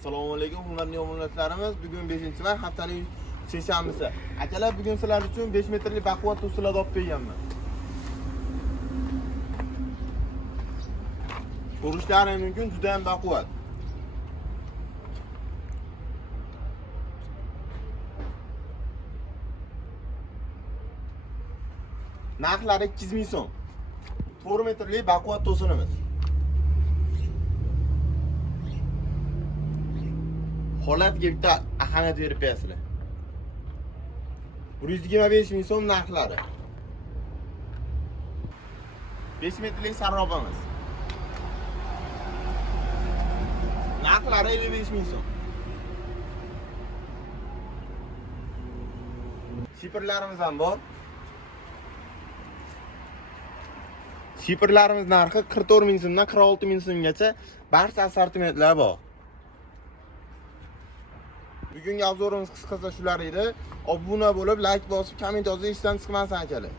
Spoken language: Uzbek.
Assalomu alaykum, hurmatli obunachilarimiz. Bugun 5-may, haftaning seshanbasi. Akalar, bugun sizlar uchun 5 metrli baquvvat usulda olib kelganman. Ko'rishlaringiz mumkin, juda ham baquvvat. Narxlari 2000 so'm. 4 metrli baquvvat to'sinimiz. Holatga bitta ahamiyat berib berasizlar. 125 ming so'm narxlari. 5 metrlik sarrobamiz. Narxlari 55 ming so'm. Shipirlarimiz ham bor. Shipirlarimiz narxi 44 ming so'mdan 46 ming so'mgacha barcha assortimentlar bor. Bugungi obzorimiz qisqacha shular edi. Obuna bo'lib, like bosib, komment yozib, ishdan chiqmasin akalar.